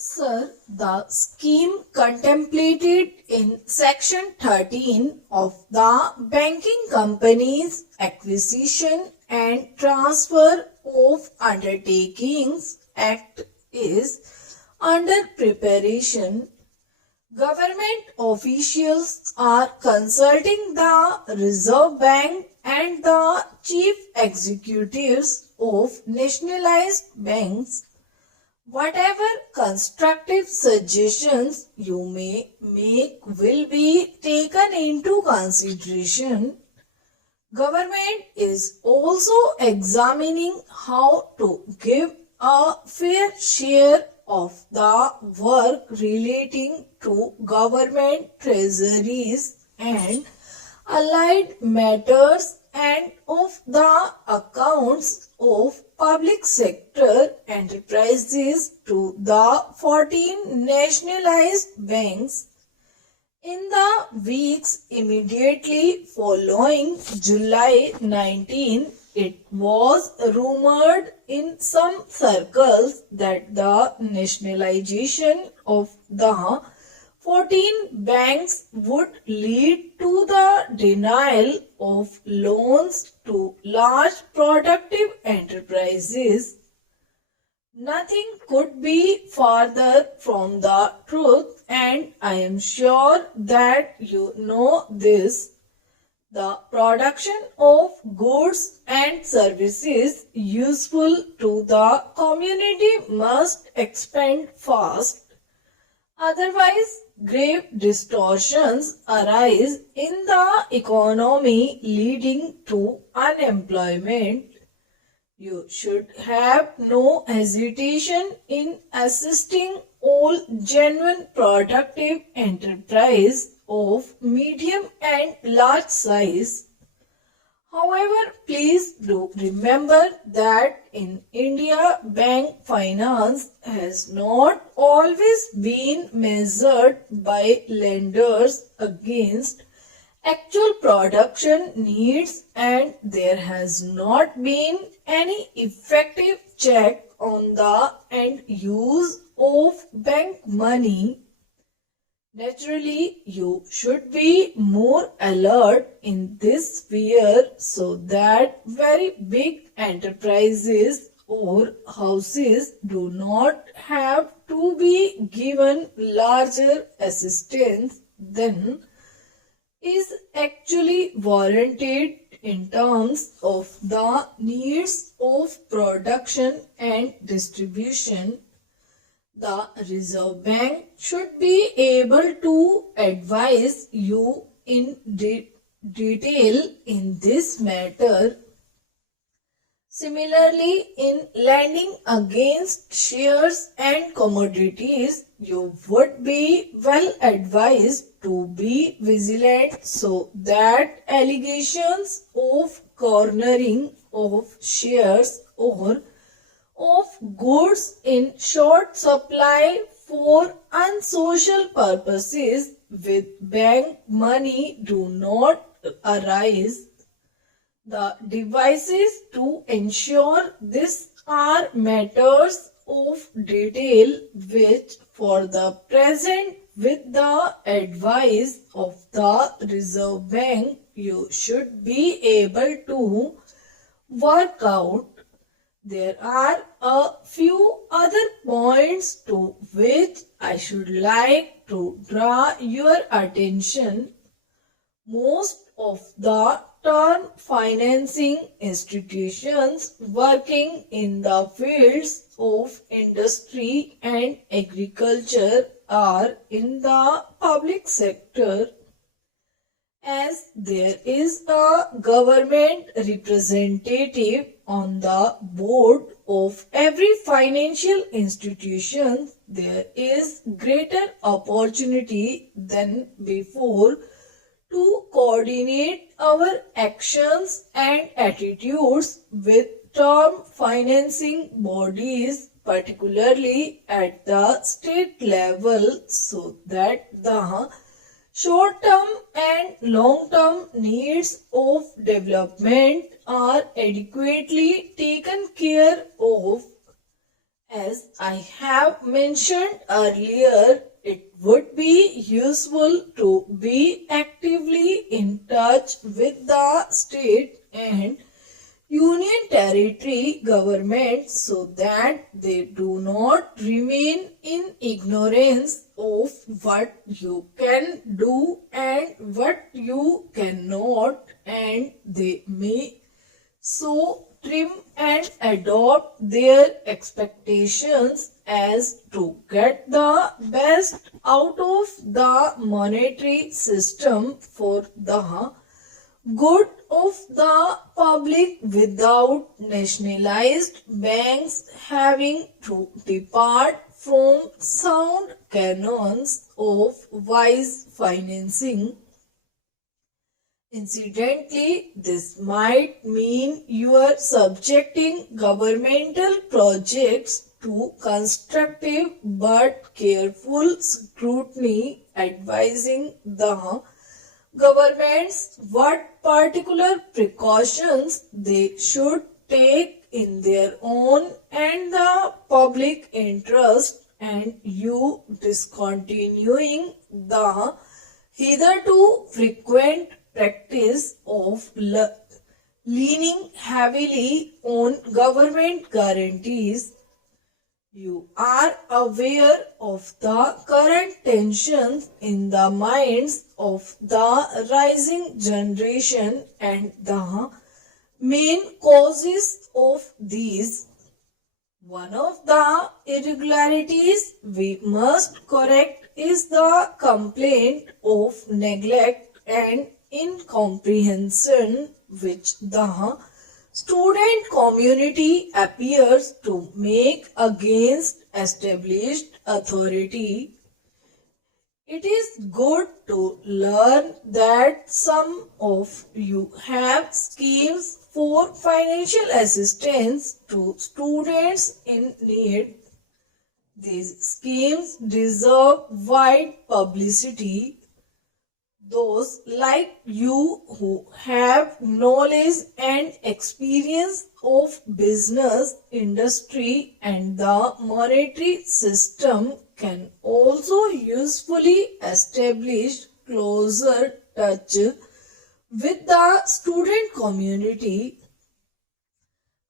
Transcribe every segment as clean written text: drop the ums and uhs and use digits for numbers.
Sir, the scheme contemplated in Section 13 of the Banking Companies Acquisition and Transfer of Undertakings Act is under preparation. Government officials are consulting the Reserve Bank and the chief executives of nationalized banks. Whatever constructive suggestions you may make will be taken into consideration. Government is also examining how to give a fair share of the work relating to government treasuries and allied matters and of the accounts of public sector enterprises to the 14 nationalized banks. In the weeks immediately following July 19, it was rumored in some circles that the nationalization of the 14 banks would lead to the denial of loans to large productive enterprises. Nothing could be farther from the truth, and I am sure that you know this. The production of goods and services useful to the community must expand fast. Otherwise, grave distortions arise in the economy leading to unemployment. You should have no hesitation in assisting all genuine productive enterprise of medium and large size. However, please do remember that in India, bank finance has not always been measured by lenders against actual production needs, and there has not been any effective check on the end use of bank money. Naturally, you should be more alert in this sphere so that very big enterprises or houses do not have to be given larger assistance than is actually warranted in terms of the needs of production and distribution. The Reserve Bank should be able to advise you in detail in this matter. Similarly, in lending against shares and commodities, you would be well advised to be vigilant so that allegations of cornering of shares or of goods in short supply for unsocial purposes with bank money do not arise. The devices to ensure this are matters of detail which for the present with the advice of the Reserve Bank you should be able to work out. There are a few other points to which I should like to draw your attention. Most of the term financing institutions working in the fields of industry and agriculture are in the public sector. As there is a government representative on the board of every financial institution, there is greater opportunity than before to coordinate our actions and attitudes with term financing bodies, particularly at the state level, so that the short-term and long-term needs of development are adequately taken care of. As I have mentioned earlier, it would be useful to be actively in touch with the state and union territory governments so that they do not remain in ignorance of what you can do and what you cannot, and they may so trim and adopt their expectations as to get the best out of the monetary system for the good of the public without nationalized banks having to depart from sound canons of wise financing. Incidentally, this might mean you are subjecting governmental projects to constructive but careful scrutiny, advising the governments what particular precautions they should take in their own and the public interest, and you discontinuing the hitherto frequent practice of leaning heavily on government guarantees. You are aware of the current tensions in the minds of the rising generation and the main causes of these. One of the irregularities we must correct is the complaint of neglect and incomprehension which the student community appears to make against established authority. It is good to learn that some of you have schemes for financial assistance to students in need. These schemes deserve wide publicity. Those like you who have knowledge and experience of business, industry and the monetary system can also usefully establish closer touch with the student community.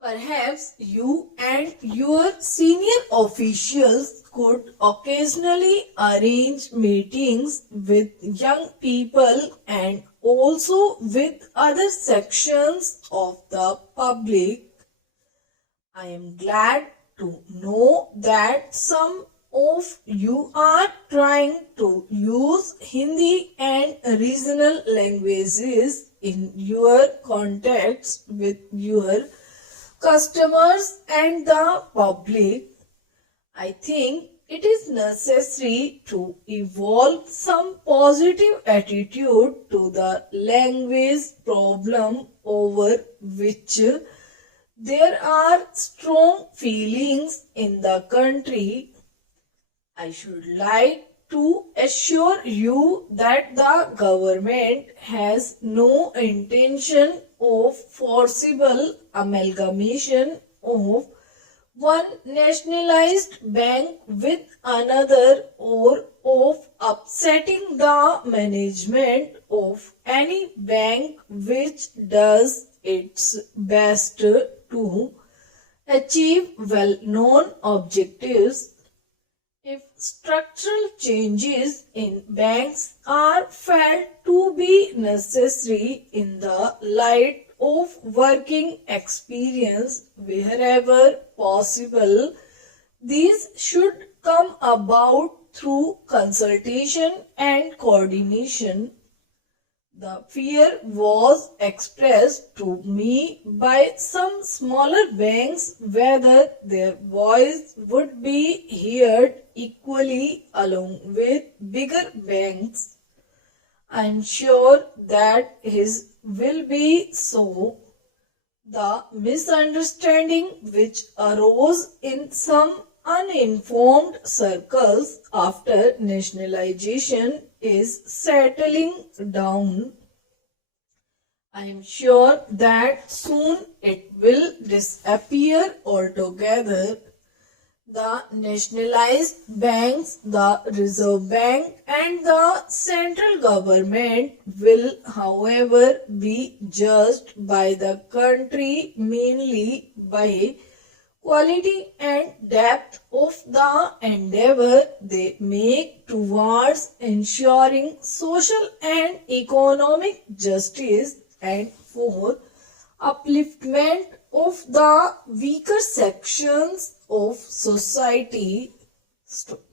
Perhaps you and your senior officials could occasionally arrange meetings with young people and also with other sections of the public. I am glad to know that some of you are trying to use Hindi and regional languages in your contacts with your customers and the public. I think it is necessary to evolve some positive attitude to the language problem over which there are strong feelings in the country. I should like to assure you that the government has no intention of forcible amalgamation of one nationalized bank with another or of upsetting the management of any bank which does its best to achieve well-known objectives. If structural changes in banks are felt to be necessary in the light of working experience wherever possible, these should come about through consultation and coordination. The fear was expressed to me by some smaller banks whether their voice would be heard equally along with bigger banks. I am sure that his will be so. The misunderstanding which arose in some uninformed circles after nationalization is settling down. I am sure that soon it will disappear altogether. The nationalized banks, the Reserve Bank, and the central government will, however, be judged by the country mainly by quality and depth of the endeavor they make towards ensuring social and economic justice and for upliftment of the weaker sections of society. Stop.